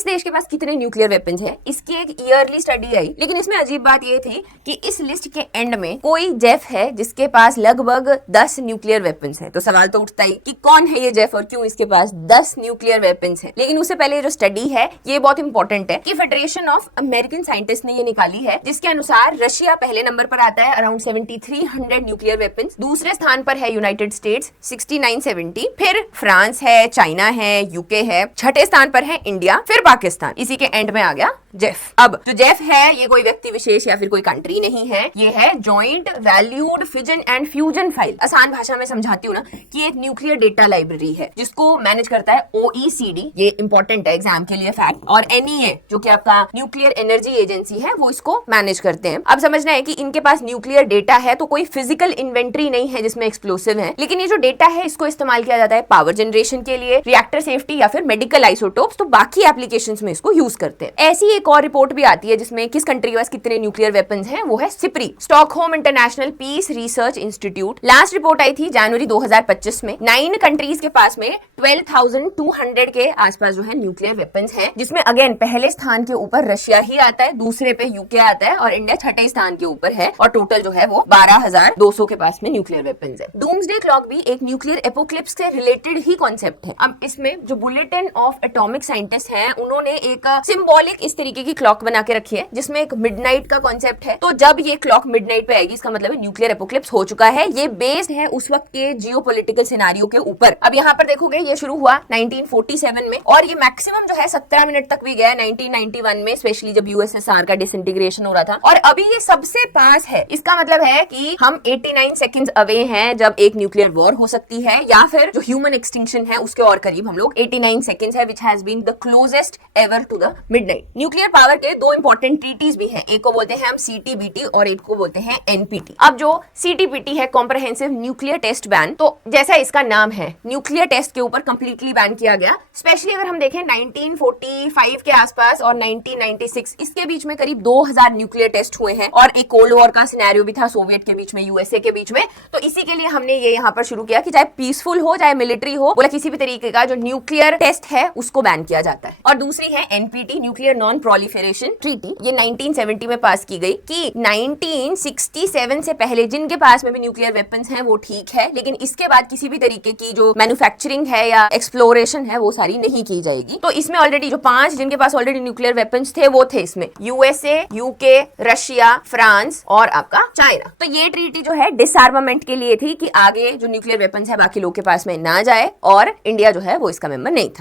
किस देश के पास कितने न्यूक्लियर वेपन्स है, इसकी एक ईयरली स्टडी आई। लेकिन इसमें अजीब बात ये थी कि इस लिस्ट के एंड में कोई जेफ है जिसके पास लगभग 10 न्यूक्लियर वेपन्स है। तो सवाल तो उठता ही कि कौन है ये जेफ और क्यों इसके पास 10 न्यूक्लियर वेपन्स है। लेकिन उससे पहले जो स्टडी है ये बहुत इंपॉर्टेंट है कि फेडरेशन ऑफ अमेरिकन साइंटिस्ट ने ये निकाली है, जिसके अनुसार रशिया पहले नंबर पर आता है अराउंड 7300 न्यूक्लियर वेपन्स, दूसरे स्थान पर है यूनाइटेड स्टेट्स 6970, फिर फ्रांस है, चाइना है, यूके है, छठे स्थान पर है इंडिया, फिर पाकिस्तान, इसी के एंड में आ गया जेफ। अब जो जेफ है ये कोई व्यक्ति विशेष या फिर कोई कंट्री नहीं है, ये है joint valued fission and fusion file. आसान भाषा में समझाती हूँ ना कि एक न्यूक्लियर डेटा लाइब्रेरी है जिसको मैनेज करता है OECD, ये इंपॉर्टेंट है एग्जाम के लिए फैक्ट, और NEA जो कि आपका न्यूक्लियर एनर्जी एजेंसी है वो इसको मैनेज करते हैं। अब समझना है कि इनके पास न्यूक्लियर डेटा है तो कोई फिजिकल इन्वेंट्री नहीं है जिसमें एक्सप्लोसिव है, लेकिन ये जो डेटा है इसको इस्तेमाल किया जाता है पावर जनरेशन के लिए, रिएक्टर सेफ्टी या फिर मेडिकल आइसोटोप्स, तो बाकी एप्लीकेशंस में इसको यूज करते हैं। ऐसी एक और रिपोर्ट भी आती है जिसमें किस कंट्री के पास कितने न्यूक्लियर वेपन्स हैं, वो है SIPRI, Stockholm International Peace Research Institute. Last report आई थी जनवरी 2025 में। 9 कंट्रीज के पास में 12,200 के आसपास जो है न्यूक्लियर वेपन्स हैं, जिसमें अगेन पहले स्थान के ऊपर रशिया ही आता है, दूसरे पे यूके आता है और इंडिया छठे स्थान के ऊपर है, और टोटल जो है वो 12,200 के पास में न्यूक्लियर वेपन्स है। डूम्सडे क्लॉक भी एक न्यूक्लियर एपोक्लिप्स से रिलेटेड ही कॉन्सेप्ट है। अब इसमें जो बुलेटिन ऑफ एटॉमिक साइंटिस्ट हैं उन्होंने एक सिंबॉलिक इस तरीके की क्लॉक बना के रखी है जिसमें एक मिडनाइट का कॉन्सेप्ट है। तो जब ये क्लॉक मिडनाइट पे आएगी इसका मतलब है न्यूक्लियर एपोक्लिप्स हो चुका है। ये बेस्ड है उस वक्त के जियोपॉलिटिकल सिनेरियो के ऊपर। अब यहाँ पर देखोगे ये शुरू हुआ 1947 में और ये मैक्सिमम जो है 17 मिनट तक भी गया 1991 में, स्पेशली जब यूएसएसआर का डिसइंटीग्रेशन हो रहा था, और अभी ये सबसे पास है। इसका मतलब है कि हम 89 सेकंड्स अवे हैं जब एक न्यूक्लियर वॉर हो सकती है, या फिर जो ह्यूमन एक्सटिंक्शन है उसके और करीब हम लोग 89 सेकंड्स है, which has been the closest ever to the midnight. Nuclear power के दो इंपॉर्टेंट ट्रीटीज भी हैं, एक को बोलते हैं हम CTBT और एक को बोलते हैं NPT। अब जो CTBT है कॉम्प्रहेंसिव न्यूक्लियर टेस्ट बैन, तो जैसा इसका नाम है न्यूक्लियर टेस्ट के ऊपर कंप्लीटली बैन किया गया। स्पेशली अगर हम देखें 1945 के आसपास और 1996 इसके बीच में करीब 2000 न्यूक्लियर टेस्ट हुए हैं, और एक कोल्ड वॉर का सिनेरियो भी था सोवियत के बीच में, यूएसए के बीच में। तो इसी के लिए हमने ये यहाँ पर शुरू किया कि चाहे पीसफुल हो चाहे मिलिट्री हो, बोला किसी भी तरीके का जो न्यूक्लियर टेस्ट है उसको बैन किया जाता है। और दूसरी है NPT nuclear non proliferation treaty, ये 1970 में पास की गई कि 1967 से पहले जिनके पास में भी न्यूक्लियर वेपन्स हैं वो ठीक है, लेकिन इसके बाद किसी भी तरीके की जो मैन्युफैक्चरिंग है या एक्सप्लोरेशन है वो सारी नहीं की जाएगी। तो इसमें ऑलरेडी जो 5 जिनके पास ऑलरेडी न्यूक्लियर वेपन्स थे वो थे इसमें यूएसए, यूके, रशिया, फ्रांस और आपका चाइना। तो ये ट्रीटी जो है डिसआर्मामेंट के लिए थी कि आगे जो न्यूक्लियर वेपन्स है बाकी लोग के पास में ना जाए, और इंडिया जो है वो इसका मेंबर नहीं था।